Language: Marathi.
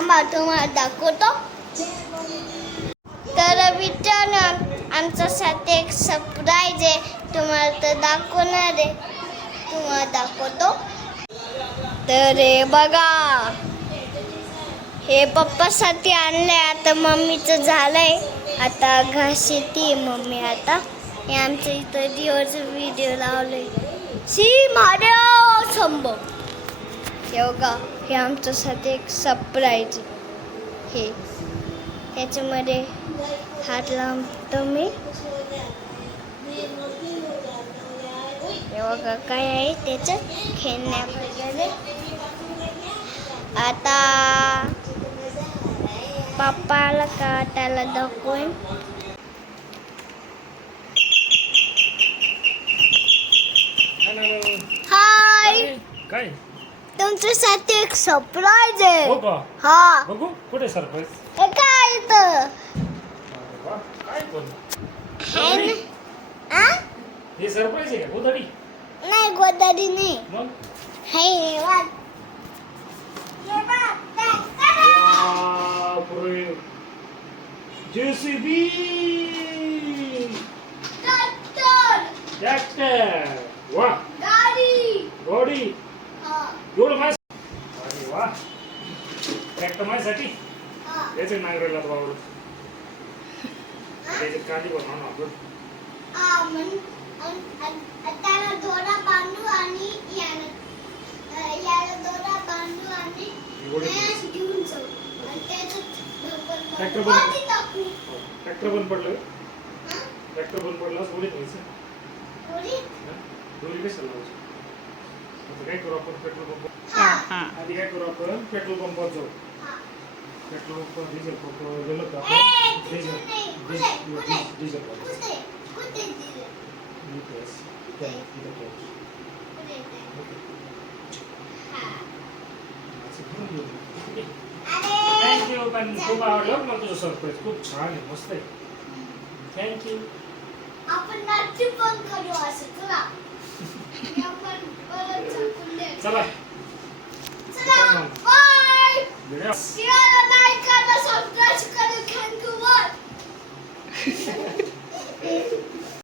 थांबा तुम्हाला दाखवतो. तर मित्रांनो आमच्यासाठी एक सरप्राईज आहे. तुम्हाला तर दाखवणार आहे. तुम्हाला दाखवतो. तर हे बघा, हे पप्पासाठी आणलंय. आता मम्मीचं झालंय. आता घास येते मम्मी. आता हे आमच्या इथं दिवसचं व्हिडिओ लावले. श्री महादेव शंभो. हे बघा, हे आमच्यासाठी एक सरप्राईज. हे ह्याच्यामध्ये हात लावतो मी. हे बघा काय आहे त्याच्यात खेळण्या वगैरे. आता पप्पाला काटायला दाखवेन. हाय, काय तुमच्यासाठी एक सरप्राईज आहे. हो का? हा, बघू कुठे सरप्राईज? हे काय इथं काय पण आहे ना? आ? हे सरप्राईज आहे का? गोधडी नाही, गोदाडी नाही. मग हे वाट. हे बघ, बापरे, जेसीबी, ट्रॅक्टर, वा, गाडी. गाडी, हा, एवढं माझ. अरे वा, ट्रॅक्टर माझ्यासाठी. हा. याचे नांगरायला वावर त्याचे काठी बनवा ना आपण. त्याला दोरा बांधू आणि याला दोरा बांधू आणि घेऊन जाऊ. आणि त्याच्यात ट्रॅक्टर गोदी टाकू. ट्रॅक्टर बंद पडलं. ट्रॅक्टर बंद पडला गोडी घ्यायचं. गोदी? दोरी कशाला लावायची? आता काय करू आपण? पेट्रोल पंप हा. आधी काय करू आपण? पेट्रोल पंपावर जाऊ. हा. पेट्रोल पंप, डिझेल पंप गेलो का ए, आपण? कुठे? Diesel pump. कुठे दिलं? UPS. इथं ठेव. कुठे ते? ओके. हा. असं घेऊन घेऊ. ठीक आहे. अरे, थँक्यू. पण खूप आवडलं मला तुझं सरप्राईज. खूप छान आहे, मस्त आहे. थँक्यू. आपण नाट्य पण करू असं. चला. आपण परत झाकून दे. चला चला, बाय. भेटूया. See you.